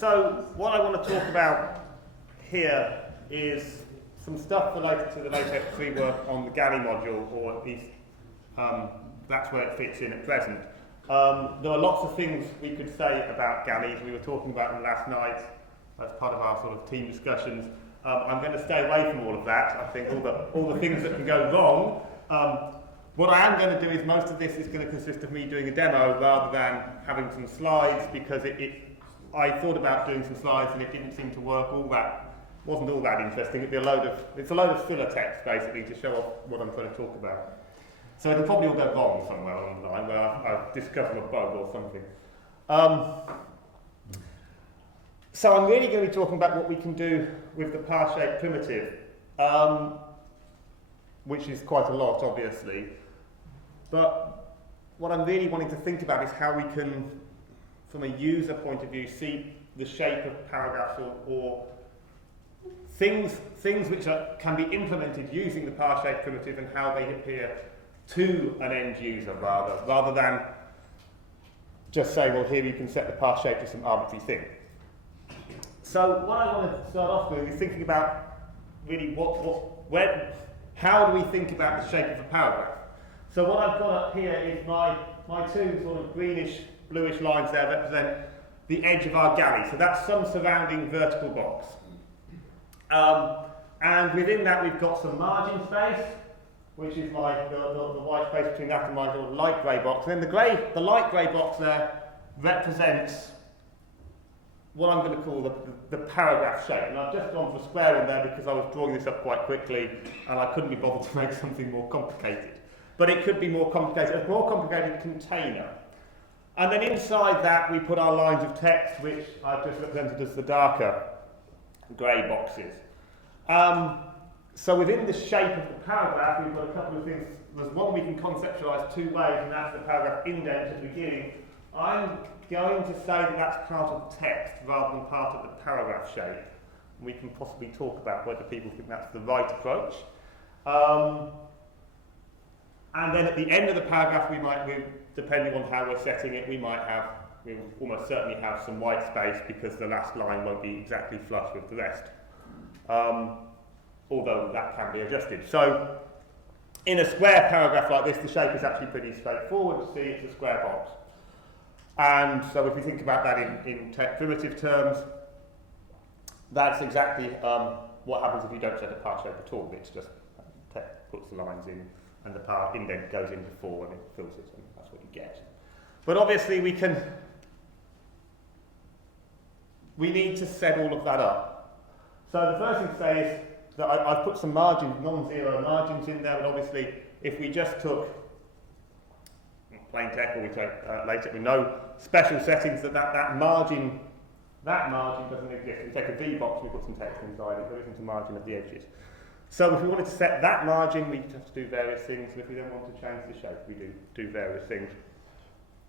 So what I want to talk about here is some stuff related to the latex free work on the galley module, or at least that's where it fits in at present. There are lots of things we could say about galleys. We were talking about them last night as part of our sort of team discussions. I'm going to stay away from all of that. I think all the things that can go wrong. What I am going to do is most of this is going to consist of me doing a demo rather than having some slides, because I thought about doing some slides and it didn't seem to work wasn't all that interesting. It's a load of filler text basically to show off what I'm trying to talk about. So it'll probably all go wrong somewhere along the line where I've discovered a bug or something. So I'm really going to be talking about what we can do with the parshape primitive, which is quite a lot, obviously. But what I'm really wanting to think about is how we can, from a user point of view, see the shape of paragraphs or things which can be implemented using the parshape primitive and how they appear to an end user rather than just saying, well, here you can set the parshape to some arbitrary thing. So what I want to start off with is thinking about really how do we think about the shape of a paragraph? So what I've got up here is my two sort of greenish, bluish lines there represent the edge of our galley. So that's some surrounding vertical box. And within that we've got some margin space, which is the white space between that and my sort of light grey box. And then the light grey box there represents what I'm going to call the paragraph shape. And I've just gone for square on there because I was drawing this up quite quickly and I couldn't be bothered to make something more complicated. But it could be more complicated, a more complicated container. And then inside that we put our lines of text, which I've just represented as the darker grey boxes. So within the shape of the paragraph we've got a couple of things. There's one we can conceptualise two ways, and that's the paragraph indent at the beginning. I'm going to say that that's part of the text rather than part of the paragraph shape. We can possibly talk about whether people think that's the right approach. And then at the end of the paragraph, depending on how we're setting it, we will almost certainly have some white space because the last line won't be exactly flush with the rest. Although that can be adjusted. So in a square paragraph like this, the shape is actually pretty straightforward. See, it's a square box. And so if we think about that in primitive terms, that's exactly what happens if you don't set a parshape at all. It's just puts the lines in and the indent goes in before and it fills it, and that's what you get. But obviously we need to set all of that up. So the first thing to say is that I've put some margins, non-zero margins in there, and obviously if we just took plain text or we take latex with no special settings, that margin doesn't exist. We take a V box, we put some text inside it, there isn't a margin at the edges. So if we wanted to set that margin, we'd have to do various things, and if we then want to change the shape, we do various things.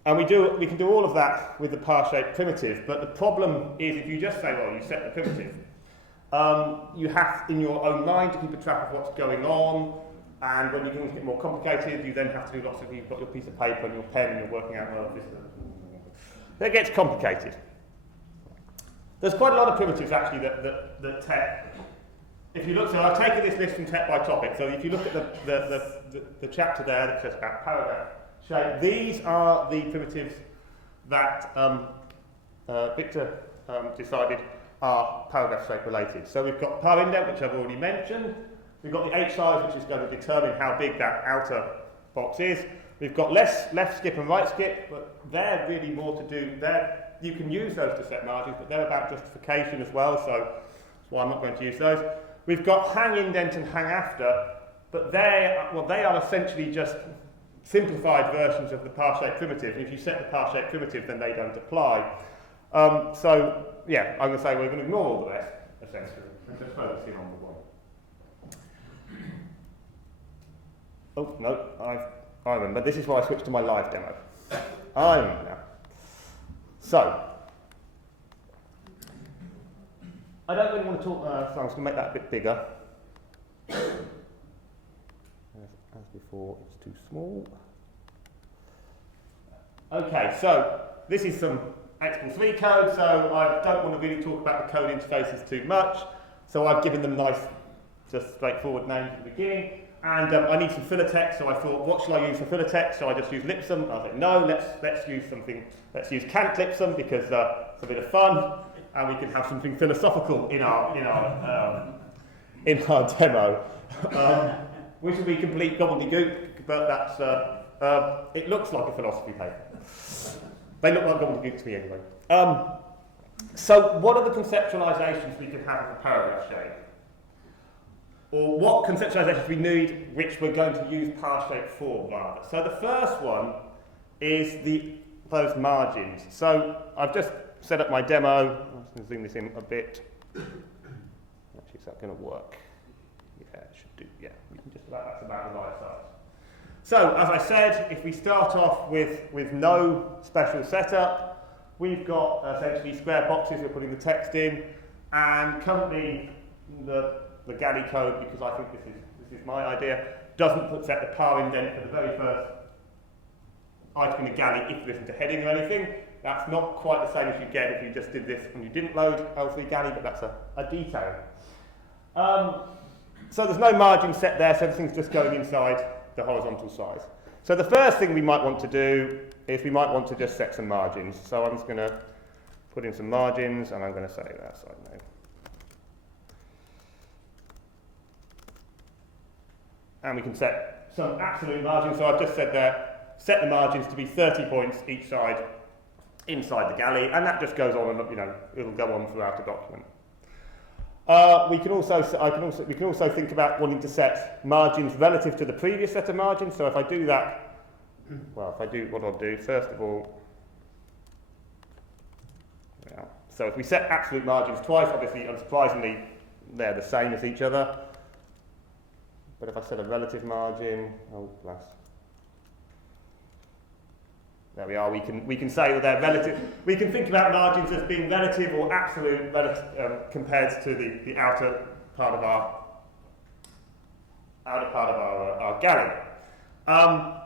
And we can do all of that with the parshape primitive, but the problem is if you just say, well, you set the primitive, you have in your own mind to keep a track of what's going on, and when things get more complicated, you then have to do you've got your piece of paper and your pen and you're working out, well, that gets complicated. There's quite a lot of primitives actually that TEP. If you look, so I've taken this list from TEP by topic, so if you look at the chapter there that says about paragraph shape, these are the primitives that Victor decided are paragraph shape related. So we've got par indent, which I've already mentioned. We've got the H size, which is going to determine how big that outer box is. We've got left skip and right skip, but they're really more to do. You can use those to set margins, but they're about justification as well, so that's why I'm not going to use those. We've got hang indent and hang after, but they are essentially just simplified versions of the parshape primitive. And if you set the parshape primitive, then they don't apply. So yeah, I'm going to say we're going to ignore all the rest, essentially, and just focus in on the one. Oh, no, I remember. This is why I switched to my live demo. I remember now. So, I don't really want to talk, so I'm just going to make that a bit bigger. As before, it's too small. Okay, so this is some HTML3 code, so I don't want to really talk about the code interfaces too much. So I've given them nice, just straightforward names at the beginning. And I need some filler text, so I thought, what shall I use for filler text? Shall I just use lipsum? I was like, no, let's use something, let's use cant lipsum because it's a bit of fun, and we can have something philosophical in our demo, which will be complete gobbledygook, but that's it looks like a philosophy paper. They look like gobbledygook to me anyway. So what are the conceptualizations we can have of a paragraph shape? Or what conceptualizations we need, which we're going to use parshape for rather. So the first one is those margins. So I've just set up my demo. I'm just going to zoom this in a bit. Actually, is that going to work? Yeah, it should do. Yeah, we can just that's about the right size. So as I said, if we start off with no special setup, we've got essentially square boxes we're putting the text in, and currently the galley code, because I think this is my idea, doesn't set the par indent for the very first item in the galley if there isn't a heading or anything. That's not quite the same as you get if you just did this and you didn't load L3 galley, but that's a detail. So there's no margin set there, so everything's just going inside the horizontal size. So the first thing we might want to do is we might want to just set some margins. So I'm just going to put in some margins, and I'm going to say that side name. And we can set some absolute margins. So I've just said there, set the margins to be 30 points each side inside the galley, and that just goes on, and it'll go on throughout the document. We can also think about wanting to set margins relative to the previous set of margins. So if I do that, well, what I'll do first of all. Yeah. So if we set absolute margins twice, obviously, unsurprisingly, they're the same as each other. But if I set a relative margin, there we are. We can say that they're relative. We can think about margins as being relative or absolute compared to the outer part of our galley.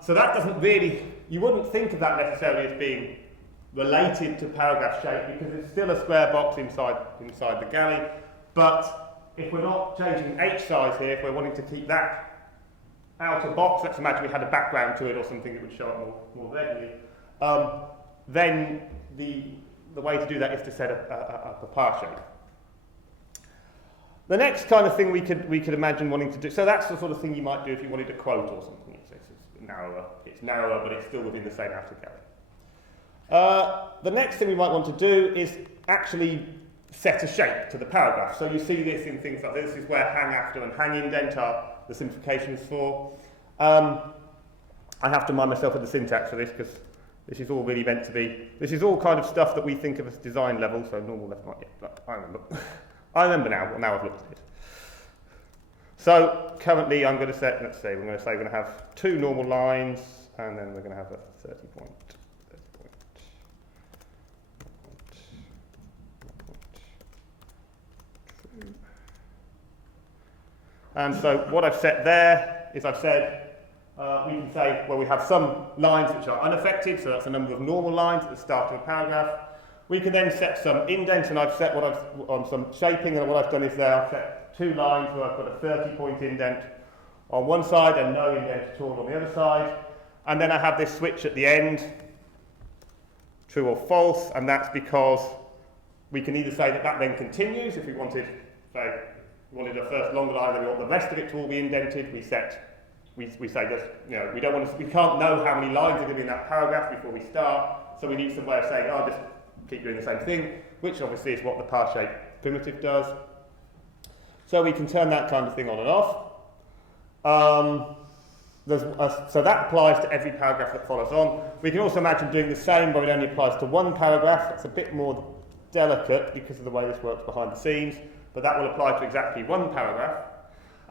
So that doesn't really. You wouldn't think of that necessarily as being related to paragraph shape because it's still a square box inside the galley. But if we're not changing H size here, if we're wanting to keep that outer box, let's imagine we had a background to it or something that would show up more regularly, then the way to do that is to set a parshape. The next kind of thing we could imagine wanting to do, so that's the sort of thing you might do if you wanted a quote or something. It's narrower, but it's still within the same outer galley. The next thing we might want to do is actually set a shape to the paragraph. So you see this in things like this. This is where hang after and hang indent are the simplifications for. I have to mind myself with the syntax for this because this is all really meant to be. This is all kind of stuff that we think of as design level. So normal left, not yet, but I remember. I remember now. Well, now I've looked at it. So currently, I'm going to set. Let's say we're going to have 2 normal lines, and then we're going to have a 30 point. And so what I've set there is I've said, we can say, well, we have some lines which are unaffected, so that's a number of normal lines at the start of a paragraph. We can then set some indent, and I've set on some shaping, and what I've done is there I've set 2 lines where I've got a 30-point indent on one side and no indent at all on the other side. And then I have this switch at the end, true or false, and that's because we can either say that then continues if we wanted, say, we wanted a first longer line, then we want the rest of it to all be indented. We say just, we don't want to, we can't know how many lines are going to be in that paragraph before we start, so we need some way of saying, just keep doing the same thing, which obviously is what the parshape primitive does. So we can turn that kind of thing on and off. So that applies to every paragraph that follows on. We can also imagine doing the same, but it only applies to one paragraph. It's a bit more delicate because of the way this works behind the scenes, but that will apply to exactly one paragraph.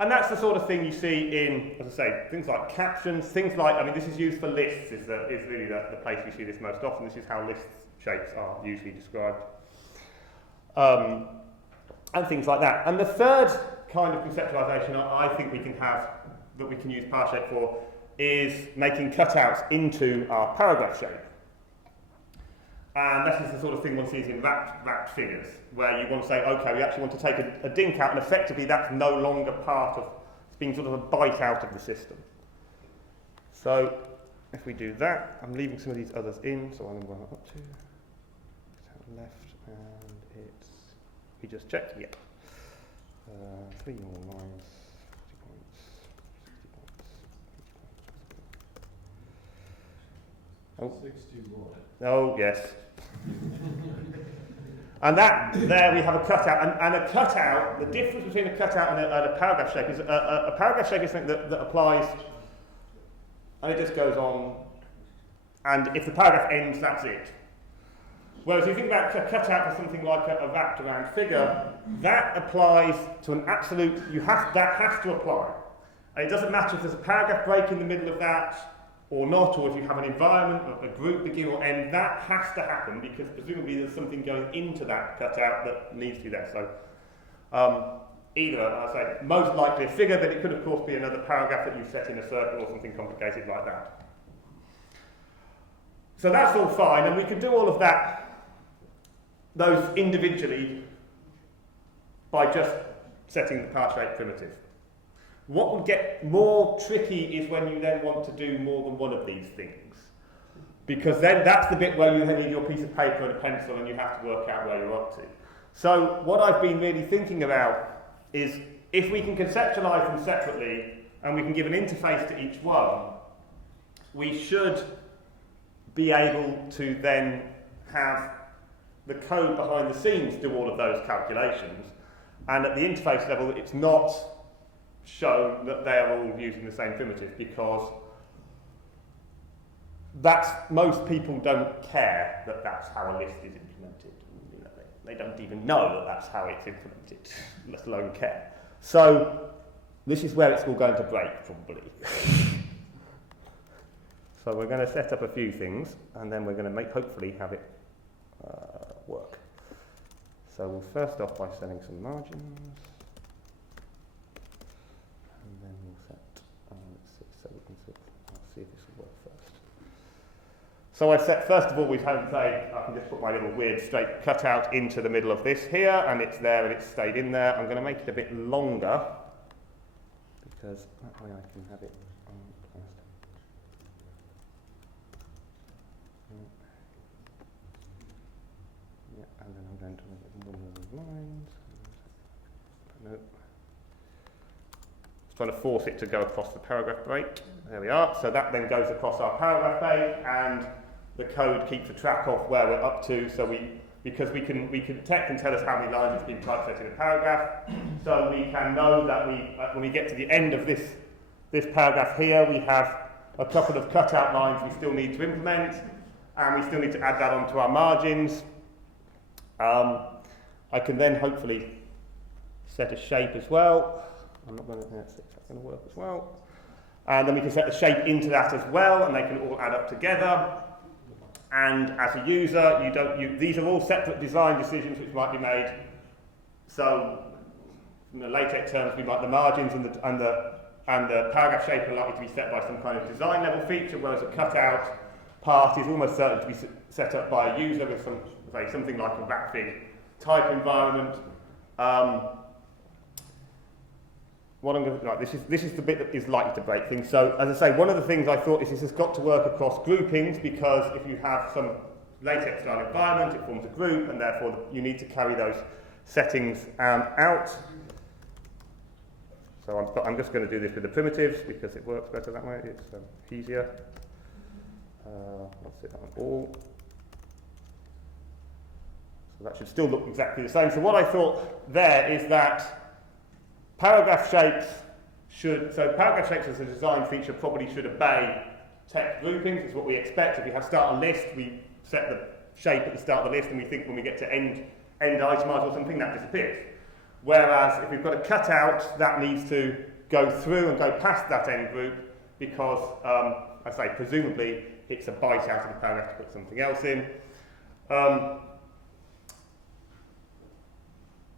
And that's the sort of thing you see in, as I say, things like captions, things like, this is used for lists, is really the place we see this most often. This is how list shapes are usually described. And things like that. And the third kind of conceptualization I think we can have, that we can use parshape for, is making cutouts into our paragraph shape. And this is the sort of thing one sees in wrapped figures, where you want to say, okay, we actually want to take a dink out, and effectively that's no longer part of, it's being sort of a bite out of the system. So if we do that, I'm leaving some of these others in, so I'm going to run up to left, and it's, we just checked, yeah. 3 more lines, 60 points, 60 points. Oh, yes. And that, there we have a cutout, and a cutout, the difference between a cutout and a paragraph shape is a paragraph shape is something that applies, and it just goes on, and if the paragraph ends, that's it. Whereas if you think about a cutout for something like a wrapped around figure, that applies to an absolute, that has to apply. And it doesn't matter if there's a paragraph break in the middle of that, or not, or if you have an environment, a group begin or end, that has to happen because presumably there's something going into that cutout that needs to be there. So either, I say, most likely a figure, but it could of course be another paragraph that you set in a circle or something complicated like that. So that's all fine, and we could do all of that, those individually, by just setting the parshape primitive. What would get more tricky is when you then want to do more than one of these things. Because then that's the bit where you then need your piece of paper and a pencil and you have to work out where you're up to. So what I've been really thinking about is if we can conceptualize them separately and we can give an interface to each one, we should be able to then have the code behind the scenes do all of those calculations. And at the interface level, it's not shown that they are all using the same primitive because most people don't care that that's how a list is implemented. You know, they don't even know that that's how it's implemented, let alone care. So this is where it's all going to break, probably. So we're going to set up a few things, and then we're going to hopefully have it work. So we'll first off by setting some margins. See if this will work first. So I set, first of all, I can just put my little weird straight cutout into the middle of this here, and it's there and it's stayed in there. I'm going to make it a bit longer, because that way I can have it on first. Yeah, and then I'm going to make it one of those lines. Nope. Trying to force it to go across the paragraph break. There we are. So that then goes across our paragraph break, and the code keeps a track of where we're up to. So because we can tech can tell us how many lines it's been typeset in a paragraph. So we can know that when we get to the end of this paragraph here, we have a couple of cutout lines we still need to implement, and we still need to add that onto our margins. I can then hopefully set a shape as well. I'm not going to, that's going to work as well. And then we can set the shape into that as well, and they can all add up together. And as a user, these are all separate design decisions which might be made. So, in the LaTeX terms, the margins and the paragraph shape are likely to be set by some kind of design level feature, whereas a cutout part is almost certain to be set up by a user with something like a wrapfig type environment. What I'm going to, this is the bit that is likely to break things. So, as I say, one of the things I thought is this has got to work across groupings, because if you have some LaTeX style environment, it forms a group, and therefore you need to carry those settings out. So I'm just going to do this with the primitives because it works better that way. It's easier. Let's set that on all. So that should still look exactly the same. So what I thought there is that paragraph shapes as a design feature probably should obey text groupings. It's what we expect. If we have start a list, we set the shape at the start of the list, and we think when we get to end itemize or something, that disappears. Whereas if we've got a cutout, that needs to go through and go past that end group, because, I say, presumably it's a bite out of the paragraph to put something else in.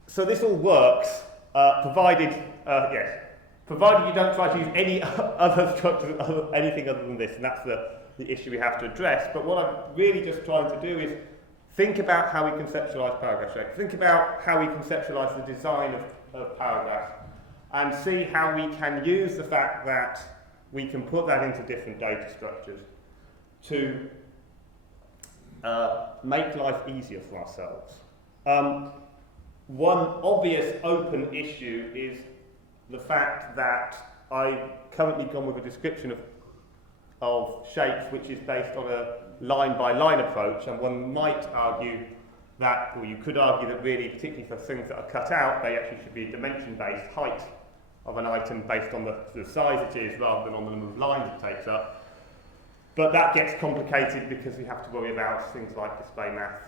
So this all works. Provided you don't try to use any other structure, anything other than this, and that's the issue we have to address. But what I'm really just trying to do is think about how we conceptualise paragraph shape, think about how we conceptualise the design of paragraphs, and see how we can use the fact that we can put that into different data structures to make life easier for ourselves. One obvious open issue is the fact that I've currently gone with a description of shapes which is based on a line-by-line approach, and one might argue that, or you could argue that really, particularly for things that are cut out, they actually should be dimension-based, height of an item based on the size it is rather than on the number of lines it takes up. But that gets complicated because we have to worry about things like display math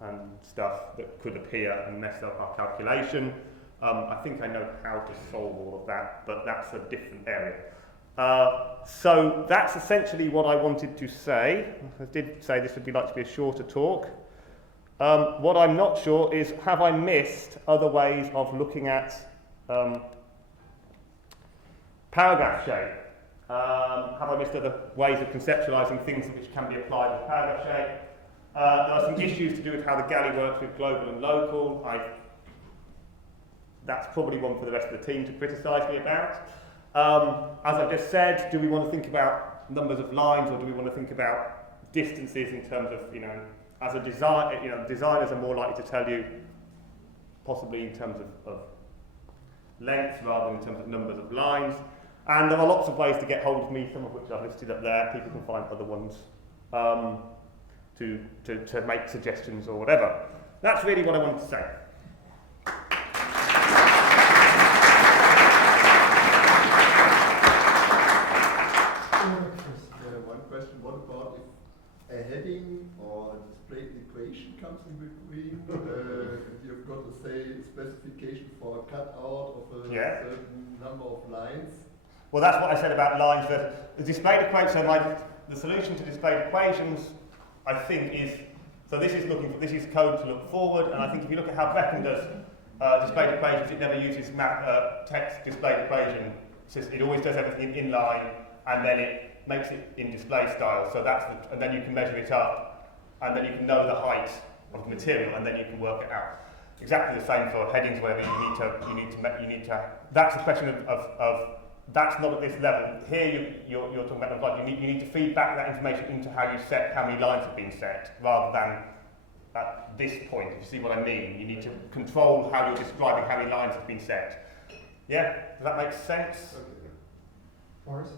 and stuff that could appear and mess up our calculation. I think I know how to solve all of that, but that's a different area. So that's essentially what I wanted to say. I did say this would be like to be a shorter talk. What I'm not sure is, have I missed other ways of looking at paragraph shape? Have I missed other ways of conceptualising things which can be applied with paragraph shape? There are some issues to do with how the galley works with global and local. That's probably one for the rest of the team to criticise me about. As I just said, do we want to think about numbers of lines, or do we want to think about distances in terms of, as a design, designers are more likely to tell you possibly in terms of length rather than in terms of numbers of lines. And there are lots of ways to get hold of me, some of which I've listed up there. People can find other ones to make suggestions or whatever. That's really what I wanted to say. One question, what about if a heading or a displayed equation comes in between? You've got to say specification for a cutout of a certain number of lines. Well, that's what I said about lines versus the displayed equation. So the solution to displayed equations, I think, is this is code to look forward, and I think if you look at how Becken does displayed equations, it never uses text displayed equation. It always does everything in line, and then it makes it in display style. So and then you can measure it up, and then you can know the height of the material, and then you can work it out. Exactly the same for headings, whatever. You need to. That's a question of that's not at this level. Here you're talking about like you need to feed back that information into how many lines have been set, rather than at this point. If you see what I mean, you need to control how you're describing how many lines have been set. Yeah, does that make sense? Boris?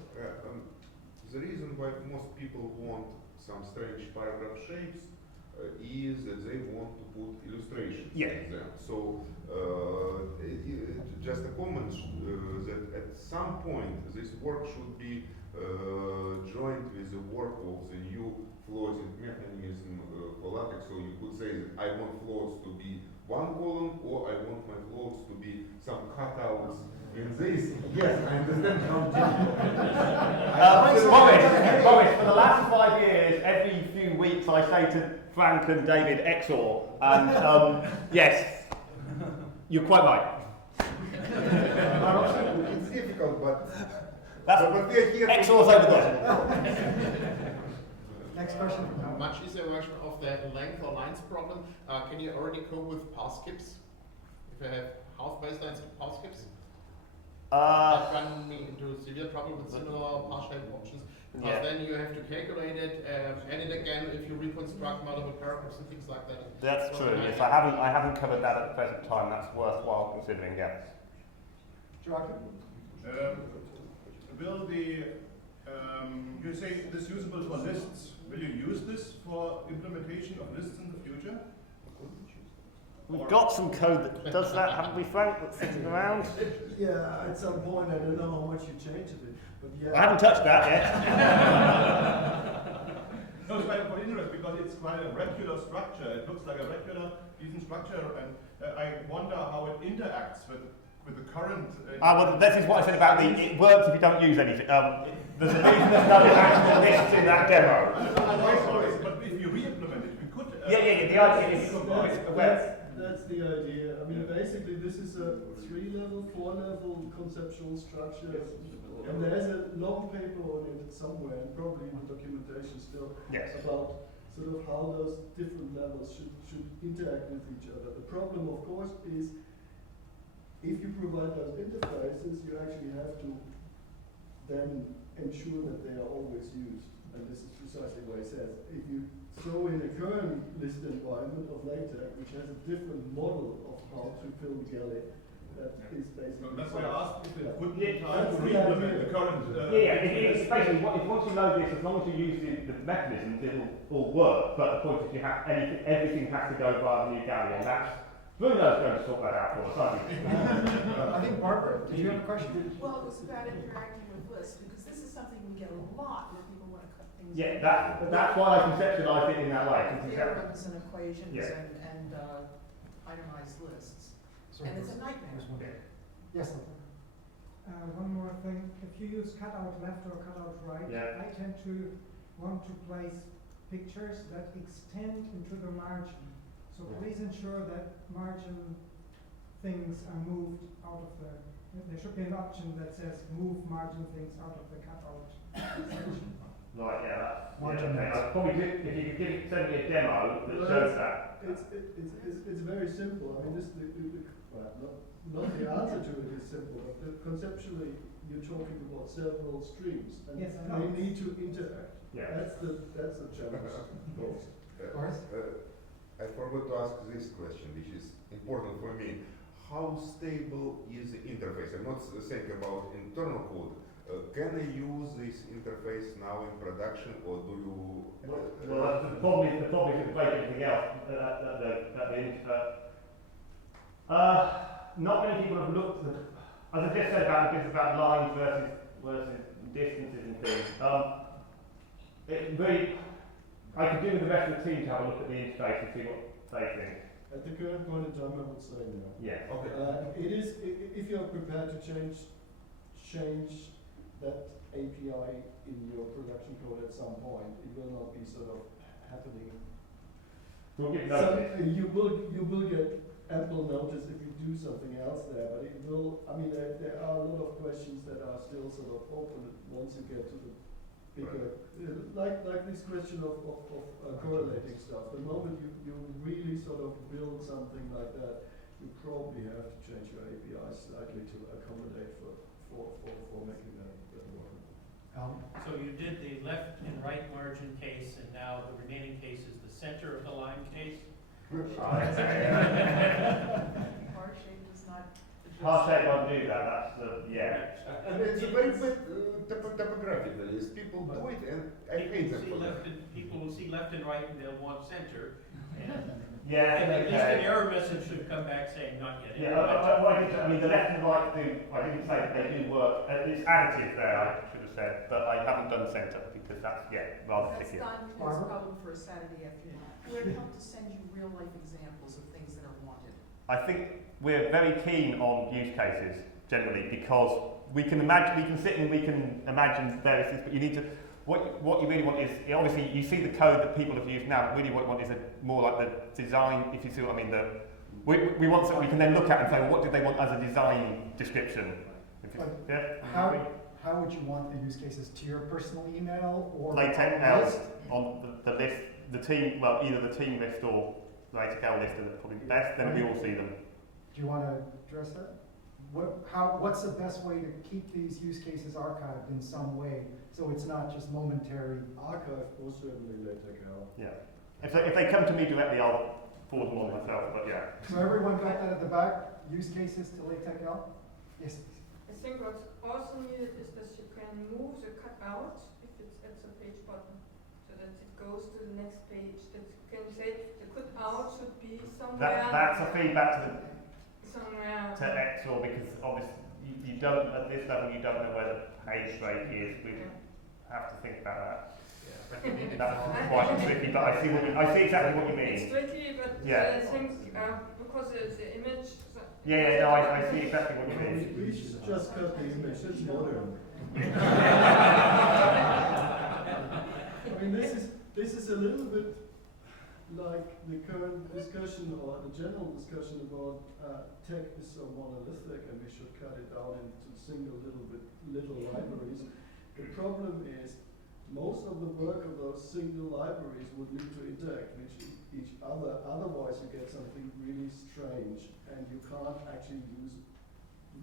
The reason why most people want some strange paragraph shapes is that they want to put illustrations in them. So just a comment that at some point this work should be joined with the work of the new floating mechanism for LaTeX. So you could say that I want floats to be one column, or I want my floats to be some cutouts in this. Yes, I understand how difficult. Boris, for the last 5 years, every few weeks I say to Frank and David XOR, and yes, you're quite right. It's difficult, but we are here. XOR's over there. Next question. Much easier version of the length or lines problem. Can you already cope with path skips? If you have half baselines and path skips? That run me into severe trouble with similar parshape options. Because then you have to calculate it, and it again if you reconstruct multiple paragraphs and things like that. That's true. Yes, I haven't covered that at the present time. That's worthwhile considering. Yeah. Will you say this usable for lists? Will you use this for implementation of lists in the future? We've got some code that does that, haven't we, Frank? That's sitting around. Yeah, at some point I don't know how much you changed it, but yeah. I haven't touched that yet. No, it's quite interesting because it's quite a regular structure. It looks like a regular, decent structure, and I wonder how it interacts with the current. Well, this is what I said about it works if you don't use anything. There's a reason there's no actual lists in that demo. But if you re-implement it, we could. The idea is That's the idea. I mean, basically, this is a 3-level, 4-level conceptual structure, and there's a long paper on it somewhere, and probably in the documentation still. Yes. About. sort of how those different levels should interact with each other. The problem, of course, is if you provide those interfaces, you actually have to then ensure that they are always used. And this is precisely what it says. If you throw in a current list environment of LaTeX, which has a different model of how to film Galley, that is basically. That's why I asked if it would Yeah, be time that's to the re-implement idea. the current. It's basically, once you know this, as long as you use the mechanisms, it'll all work. But the point is, everything has to go via the new gallery, and that's Bruno's going to sort that out for us, aren't you? I think Barbara, did you have a question? Well, it was about interacting with lists, because this is something we get a lot when people want to cut things. Yeah, that's why I conceptualised it in that way. Theorems and equations Yeah. and itemized lists, Sorry, and it's a there's nightmare. one. Yeah. Yes. One more thing, if you use cutout left or cutout right, Yeah. I tend to want to place pictures that extend into the margin. So please ensure that margin things are moved out of the, there should be an option that says move margin things out of the cutout section. Right, yeah, Margin okay. next. I'd probably if you could send me a demo that Well, shows that. It's very simple. I mean, well, not the answer to it is simple, but conceptually you're talking about several streams, and Yes, I they know. need to interact. Yeah. That's the challenge. Boris? I forgot to ask this question, which is important for me. How stable is the interface? I'm not saying about internal code. Can I use this interface now in production, or do you? Well, the problem is to break anything else. Not many people have looked at, as I just said about lines versus distances and things. It really, I could do with the rest of the team to have a look at the interface and see what they think. At the current point in time, I would say no. Yeah. Okay. It is, if you're prepared to change that API in your production code at some point, it will not be sort of happening. We'll give So, notice. you will get ample notice if you do something else there, but it will, I mean, there are a lot of questions that are still sort of open once you get to the bigger, like this question of correlating stuff. The moment you really sort of build something like that, you probably have to change your API slightly to accommodate for making that work. So you did the left and right margin case, and now the remaining case is the center of the line case? Parshape does not. Parshape won't do that, that's the, yeah. And it's a very bad topographical. Is people do it, and I hate them for that. People will see left and right, and they'll want center. And Yeah, at least an okay. error message should come back saying not yet. Yeah, I mean, the left and right do, I didn't say that they do work, it's additive there, I should have said, but I haven't done centre because that's, yeah, rather That's tricky. Don Knud's Barbara? problem for a Saturday afternoon. We're come to send you real life examples of things that are wanted. I think we're very keen on use cases generally because we can sit and we can imagine various things, but you need to, what you really want is, obviously you see the code that people have used now, but really what you want is more like the design, if you see what I mean, we want something we can then look at and say, well, what did they want as a design description? Yeah? How would you want the use cases? To your personal email or LaTeX on L the list? on the list, the team, well, either the team list or LaTeX L list are probably the best, then we all see them. Do you want to address that? What's the best way to keep these use cases archived in some way so it's not just momentary? Archive or certainly LaTeX L. Yeah. If they come to me directly, I'll forward them on myself, but yeah. So everyone got that at the back? Use cases to LaTeX L? Yes. I think what's also needed is that you can move the cutout if it's at the page button, so that it goes to the next page. That you can say the cutout should be somewhere. That's a feedback to somewhere. Excel because obviously you don't, at this level, you don't know where the page break is. We have to think about that. That's quite tricky, but I see exactly what you mean. It's tricky, but Yeah. I think because the image. Yeah, no, I see exactly what you mean. We should just cut the image, it's modern. I mean, this is a little bit like the current discussion or the general discussion about tech is so monolithic and we should cut it down into single little libraries. The problem is most of the work of those single libraries would need to interact with each other. Otherwise, you get something really strange, and you can't actually use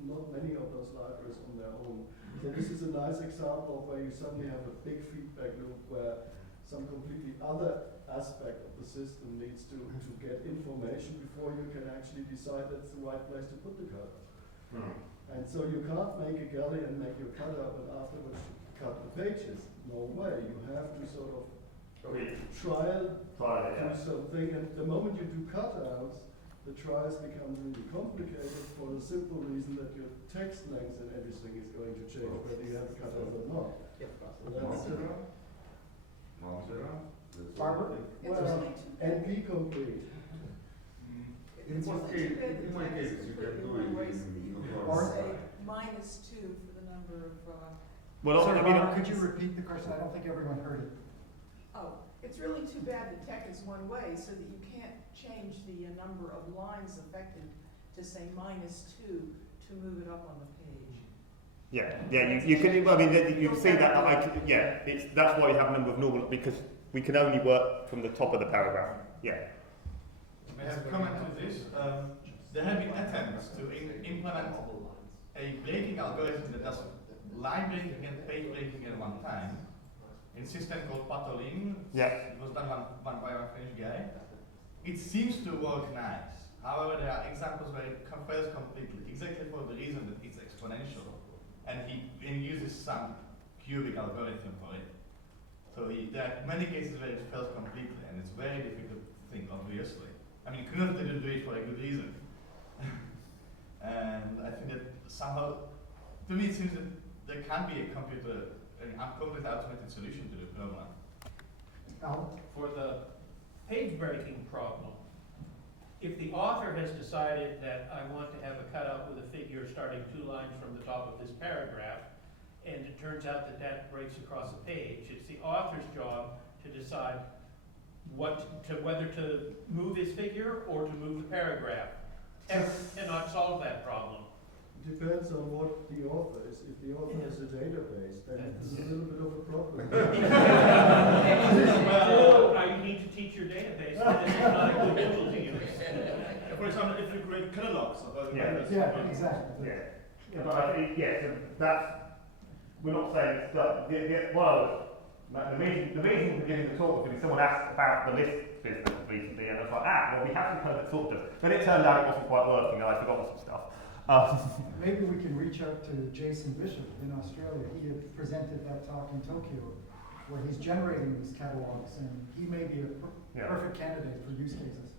not many of those libraries on their own. So this is a nice example of where you suddenly have a big feedback loop where some completely other aspect of the system needs to get information before you can actually decide that's the right place to put the cutter. And so you can't make a galley and make your cutter, but afterwards cut the pages. No way. You have to sort of trial do something, and the moment you do cutouts, the trials become really complicated for the simple reason that your text length and everything is going to change, whether you have cutouts or not. So that's Barbara? well, NP complete. In my case, you can do it in Or- Say -2 for the number of, Well, Sorry, I mean, Barbara, could you repeat the question? I don't think everyone heard it. oh, it's really too bad the tech is one way, so that you can't change the number of lines affected to say -2 to move it up on the page. you can. I mean, you can see that. That's why you have a number of normal, because we can only work from the top of the paragraph. Yeah. May I have a comment to this? There have been attempts to implement a breaking algorithm that does line breaking and page breaking at one time. In a system called Patolin. Yeah. It was done by a French guy. It seems to work nice. However, there are examples where it fails completely, exactly for the reason that it's exponential. And he uses some cubic algorithm for it. So there are many cases where it fails completely, and it's very difficult to think, obviously. I mean, Knut didn't do it for a good reason. And I think that somehow, to me, it seems that there can be a complete automated solution to the problem. For the page breaking problem, if the author has decided that I want to have a cutout with a figure starting 2 lines from the top of this paragraph, and it turns out that that breaks across a page, it's the author's job to decide whether to move his figure or to move the paragraph. And not solve that problem. It depends on what the author is. If the author has a database, then it's a little bit of a problem. Well, you need to teach your database that this is not a good tool to use. For example, if you create catalogs of other vendors. Yeah, exactly. Yeah. But I think, so that's, we're not saying it's done. The reason we're giving the talk was because someone asked about the list business recently, and I was like, well, we have to kind of sort of. Then it turned out it wasn't quite working, and I'd forgotten some stuff. Maybe we can reach out to Jason Bishop in Australia. He had presented that talk in Tokyo, where he's generating these catalogs, and he may be a perfect candidate for use cases.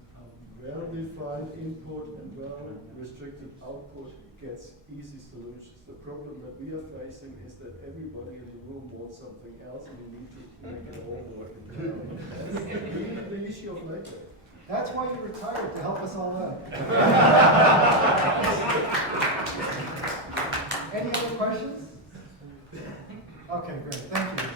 Well-defined input and well-restricted output gets easy solutions. The problem that we are facing is that everybody in the room wants something else, and you need to make it all work. The issue of later. That's why you retired, to help us all out. Any other questions? Okay, great. Thank you.